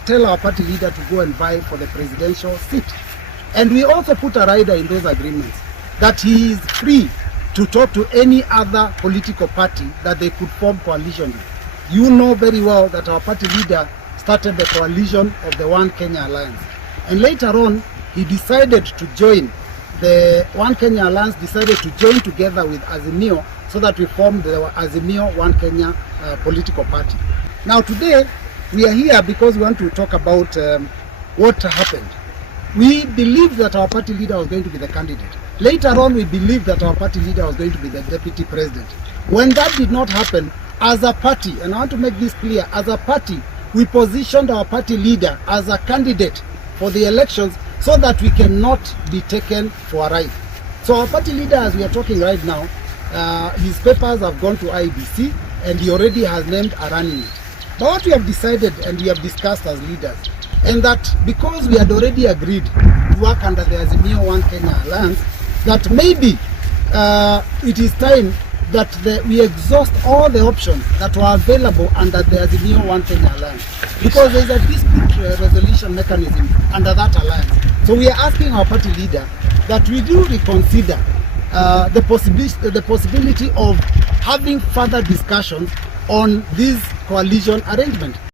tell our party leader to go and vie for the presidential seat. And we also put a rider in those agreements that he is free to talk to any other political party that they could form coalition with. You know very well that our party leader started the coalition of the One Kenya Alliance. And later on, he decided to join the One Kenya Alliance, decided to join together with Azimio so that we formed the Azimio One Kenya political party. Now today, we are here because we want to talk about what happened. We believed that our party leader was going to be the candidate. Later on, we believed that our party leader was going to be the deputy president. When that did not happen, as a party, and I want to make this clear, as a party, we positioned our party leader as a candidate for the elections so that we cannot be taken for a ride. So our party leader, as we are talking right now, his papers have gone to IEBC and he already has named a running mate. But what we have decided and we have discussed as leaders, and that because we had already agreed to work under the Azimio One Kenya Alliance, that maybe it is time that we exhaust all the options that were available under the Azimio One Kenya Alliance, because there is a dispute resolution mechanism under that alliance. So we are asking our party leader that we do reconsider the possibility of having further discussions on this coalition arrangement.